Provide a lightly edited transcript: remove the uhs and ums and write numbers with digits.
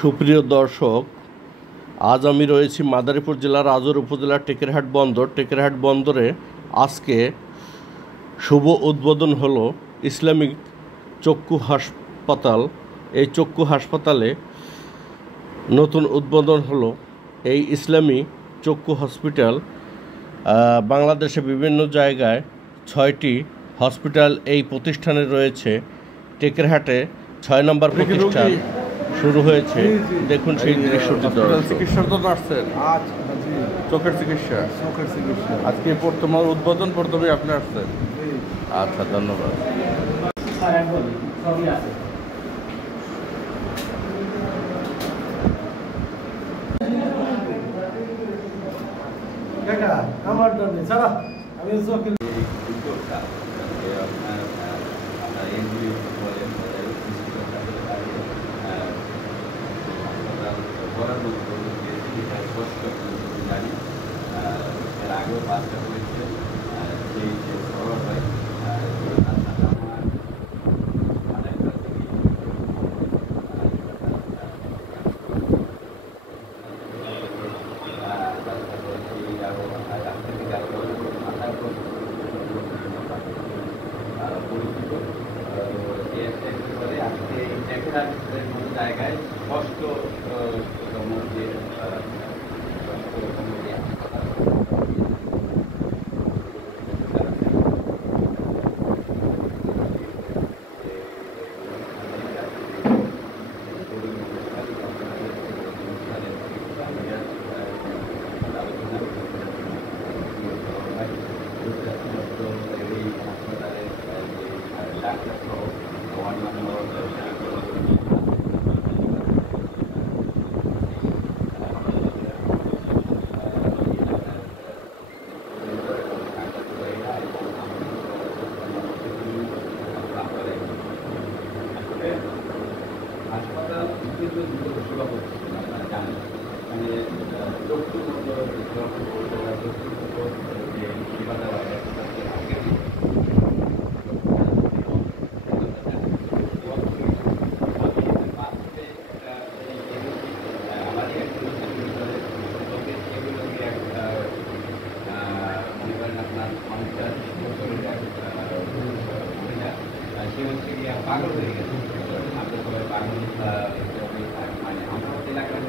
সুপ্রিয় দর্শক, আজ আমি রয়েছি মাদারীপুর জেলার আজর উপজেলার টেকেরহাট বন্দর। টেকেরহাট বন্দরে আজকে শুভ উদ্বোধন হলো ইসলামিক চক্ষু হাসপাতাল। এই চক্ষু হাসপাতালে নতুন উদ্বোধন হলো এই ইসলামী চক্ষু হসপিটাল। বাংলাদেশে বিভিন্ন জায়গায় 6টি হসপিটাল এই প্রতিষ্ঠানে রয়েছে। টেকেরহাটে 6 নম্বর প্রতিষ্ঠান শুরু হয়েছে। দেখুন সেই দৃশ্যটি। চিকিৎসার জন্য আসছেন? চোখের চিকিৎসা। আজকে প্রথম উদ্বোধন, প্রথমে আপনি আসছেন? আচ্ছা, ধন্যবাদ। আমার ছাড়া আমি এর আগেও বাসটা হয়েছে সেই যে সরল হয় জায়গায় ষষ্ঠতম যে ডাক্তার সহ অন্যান্য হাসপাতাল কিন্তু দুটো সেবা করছে আপনারা জানেন। মানে চক্ষু যে সেবা দেওয়া হয় সে হচ্ছে গিয়ে পাগল হয়ে গেছে। আমরা সবাই পাগল মানে আমরা এলাকার